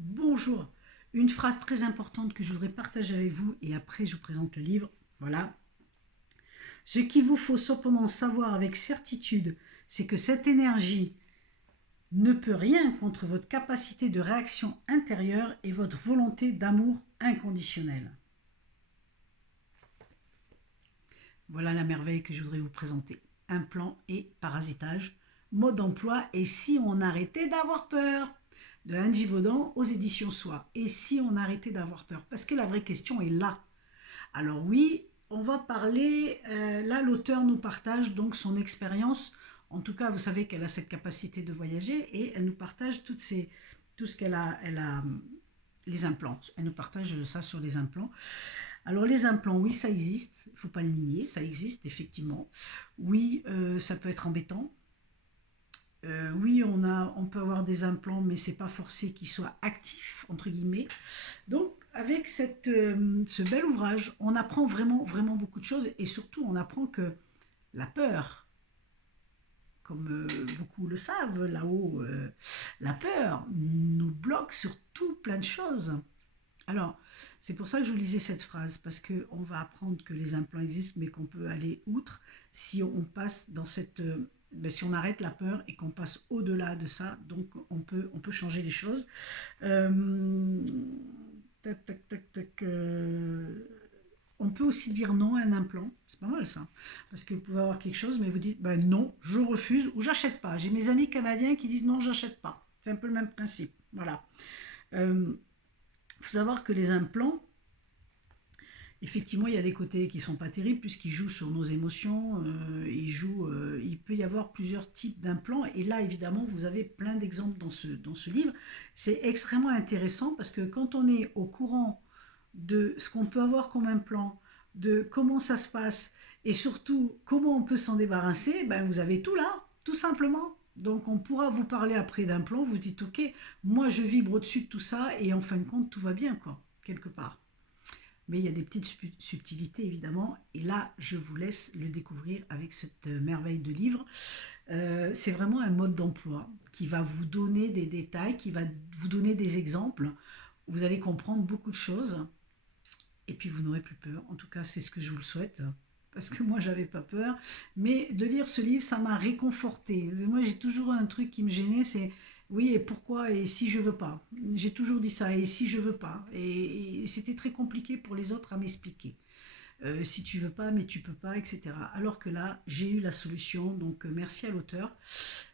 bonjour. Une phrase très importante que je voudrais partager avec vous et après je vous présente le livre. Voilà. Ce qu'il vous faut cependant savoir avec certitude, c'est que cette énergie ne peut rien contre votre capacité de réaction intérieure et votre volonté d'amour inconditionnel. Voilà la merveille que je voudrais vous présenter. Implant et parasitage, mode d'emploi et si on arrêtait d'avoir peur de Angie Vaudan aux éditions Soi. Et si on arrêtait d'avoir peur? Parce que la vraie question est là. Alors oui, on va parler, là l'auteur nous partage donc son expérience. En tout cas, vous savez qu'elle a cette capacité de voyager et elle nous partage tout ce qu'elle a, les implants. Elle nous partage ça sur les implants. Alors les implants, oui, ça existe, il ne faut pas le nier, ça existe effectivement. Oui, ça peut être embêtant. Oui, on peut avoir des implants, mais c'est pas forcé qu'ils soient actifs, entre guillemets. Donc, avec ce bel ouvrage, on apprend vraiment, vraiment beaucoup de choses et surtout, on apprend que la peur, comme beaucoup le savent là-haut, la peur nous bloque sur tout plein de choses. Alors, c'est pour ça que je vous lisais cette phrase, parce qu'on va apprendre que les implants existent, mais qu'on peut aller outre si on passe dans cette... si on arrête la peur et qu'on passe au-delà de ça, donc on peut changer les choses. Euh, tac, tac, tac, tac. On peut aussi dire non à un implant, c'est pas mal ça, parce que vous pouvez avoir quelque chose, mais vous dites ben non, je refuse ou j'achète pas. J'ai mes amis canadiens qui disent non, j'achète pas. C'est un peu le même principe, voilà. Il faut savoir que les implants, effectivement, il y a des côtés qui ne sont pas terribles puisqu'ils jouent sur nos émotions, il peut y avoir plusieurs types d'implants et là évidemment vous avez plein d'exemples dans ce livre. C'est extrêmement intéressant parce que quand on est au courant de ce qu'on peut avoir comme implant, de comment ça se passe et surtout comment on peut s'en débarrasser, ben vous avez tout là, tout simplement. Donc on pourra vous parler après d'implant, vous dites ok, moi je vibre au-dessus de tout ça et en fin de compte tout va bien quoi, quelque part. Mais il y a des petites subtilités évidemment et là je vous laisse le découvrir avec cette merveille de livre. C'est vraiment un mode d'emploi qui va vous donner des détails, qui va vous donner des exemples. Vous allez comprendre beaucoup de choses et puis vous n'aurez plus peur. En tout cas, c'est ce que je vous le souhaite. Parce que moi, j'avais pas peur. Mais de lire ce livre, ça m'a réconforté. Moi, j'ai toujours un truc qui me gênait, c'est oui, et pourquoi, et si je veux pas. J'ai toujours dit ça, et si je veux pas. Et c'était très compliqué pour les autres à m'expliquer. Si tu veux pas, mais tu peux pas, etc. Alors que là, j'ai eu la solution, donc merci à l'auteur.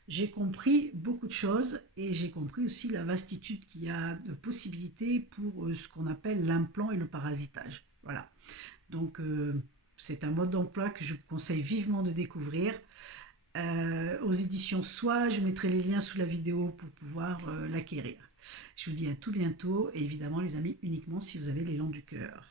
J'ai compris beaucoup de choses et j'ai compris aussi la vastitude qu'il y a de possibilités pour ce qu'on appelle l'implant et le parasitage. Voilà. Donc, c'est un mode d'emploi que je vous conseille vivement de découvrir. Aux éditions Soi, je mettrai les liens sous la vidéo pour pouvoir l'acquérir. Je vous dis à tout bientôt et évidemment les amis uniquement si vous avez l'élan du cœur.